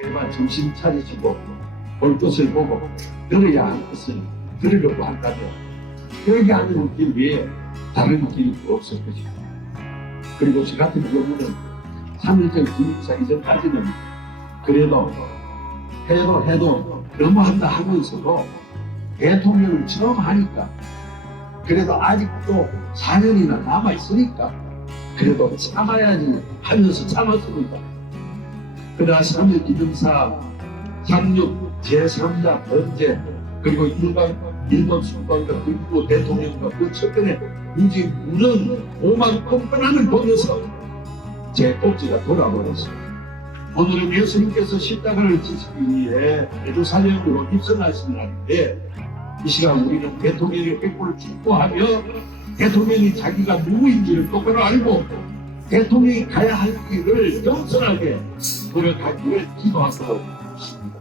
제발 정신 차리시고 볼 것을 보고 들어야 할 것을 들으려고 한다면 그렇게 하는 길 외에 다른 길이 없을 것입니다. 그리고 저 같은 경우는 3일절 기획사 이전까지는 그래도 해도 해도 너무한다 하면서도 대통령을 처음 하니까 그래도 아직도 4년이나 남아 있으니까 그래도 참아야지 하면서 참았습니다. 그러나 3일 기념사 상륙 제3자 번제 그리고 일반 일본 수반과 그리고 대통령과 그 첫번에 굳이 무는 오만 뻔뻔함을 보면서 제 꼭지가 돌아버렸습니다. 오늘은 예수님께서 십자가를 지시기 위해 예루살렘으로 입성하신 날인데 이 시간 우리는 대통령의 백골을 축구하며 대통령이 자기가 누구인지를 똑바로 알고 대통령이 가야 할 길을 겸손하게 노력하기를 기도하고 있습니다.